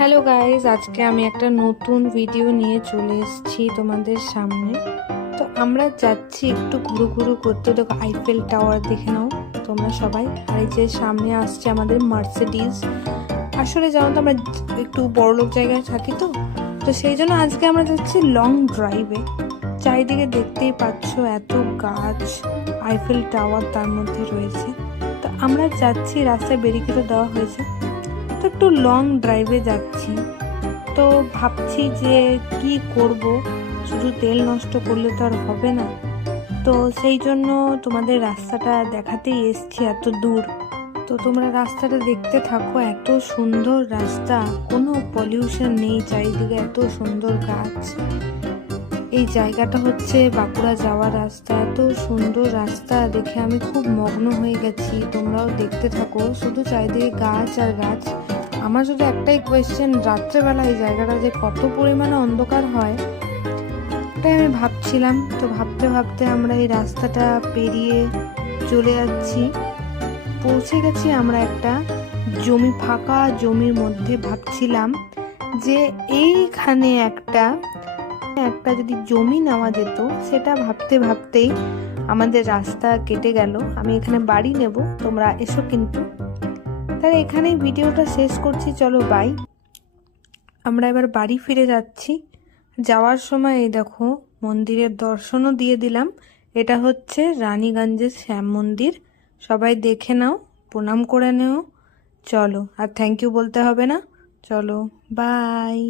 Hello guys, আজকে আমি একটা নতুন ভিডিও নিয়ে চলে এসেছি তোমাদের সামনে। তো আমরা যাচ্ছি একটু ঘুরু করতে। দেখো আইফেল টাওয়ার দেখে নাও তোমরা সবাই। আর এই যে সামনে আসছে আমাদের মার্সিডিজ। আসলে জানো তো আমরা একটু বড়লোক জায়গায় থাকি, তো তো সেই জন্য আজকে আমরা যাচ্ছি লং ড্রাইভে। চারিদিকে দেখতেই পাচ্ছ এত গাছ, আইফেল টাওয়ার তার মধ্যে রয়েছে। তো আমরা যাচ্ছি, রাস্তায় ব্যারিকেডও দেওয়া হয়েছে, তো একটু লং ড্রাইভে যাচ্ছি। তো ভাবছি যে কি করব, শুধু তেল নষ্ট করলে তো আর হবে না। তো সেই জন্য তোমাদের রাস্তাটা দেখাতেই এসছি, এত দূর। তো তোমরা রাস্তাটা দেখতে থাকো, এত সুন্দর রাস্তা, কোনো পলিউশন নেই, চারিদিকে এত সুন্দর গাছ। এই জায়গাটা হচ্ছে বাঁকুড়া যাওয়ার রাস্তা। এত সুন্দর রাস্তা দেখে আমি খুব মগ্ন হয়ে গেছি। তোমরাও দেখতে থাকো, শুধু চারিদিকে গাছ আর গাছ। আমার শুধু একটাই কোয়েশ্চেন, রাত্রেবেলা এই জায়গাটা যে কত পরিমাণে অন্ধকার হয় ওটাই আমি ভাবছিলাম। তো ভাবতে ভাবতে আমরা এই রাস্তাটা পেরিয়ে চলে যাচ্ছি। পৌঁছে গেছি আমরা একটা জমি, ফাঁকা জমির মধ্যে। ভাবছিলাম যে এইখানে একটা একটা যদি জমি নেওয়া যেত, সেটা ভাবতে ভাবতেই আমাদের রাস্তা কেটে গেল। আমি এখানে বাড়ি নেব, তোমরা এসো কিন্তু। তাহলে এখানেই ভিডিওটা শেষ করছি, চলো বাই। আমরা এবার বাড়ি ফিরে যাচ্ছি। যাওয়ার সময় এই দেখো মন্দিরের দর্শনও দিয়ে দিলাম। এটা হচ্ছে রানীগঞ্জের শ্যাম মন্দির, সবাই দেখে নাও, প্রণাম করে নেও। চলো, আর থ্যাংক ইউ বলতে হবে না। চলো বাই।